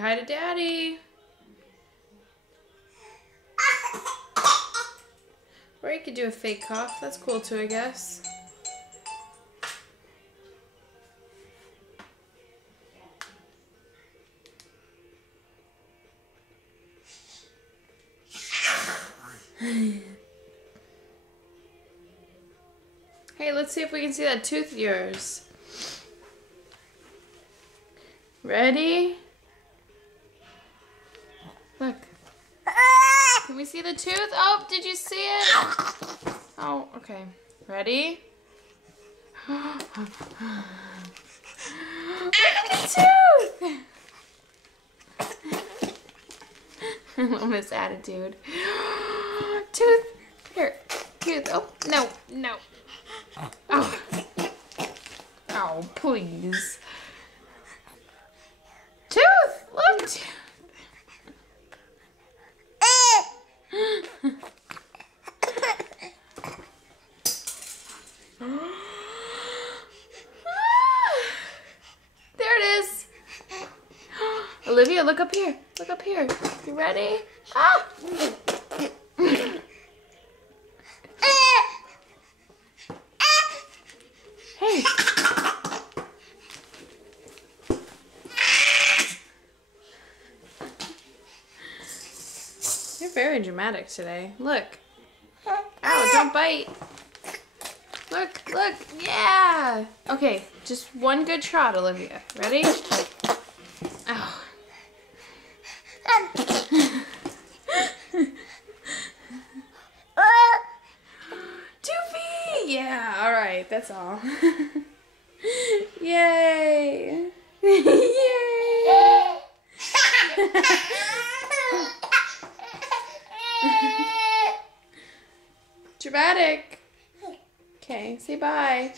hi to Daddy. Or you could do a fake cough. That's cool too, I guess. Hey, let's see if we can see that tooth of yours. Ready? Look. Can we see the tooth? Oh, did you see it? Oh, okay. Ready? Look at the tooth! Little Miss Attitude. Tooth! Here. Tooth. Oh, no, no. Oh. Oh, please. Tooth! Look! There it is. Olivia, look up here. Look up here. You ready? Ah! Hey. You're very dramatic today. Look. Ow, don't bite. Look, look. Yeah. Okay, just one good trot, Olivia. Ready? Oh. Toofy! Yeah, all right, that's all. Yay! Yay! Dramatic. Okay, say bye.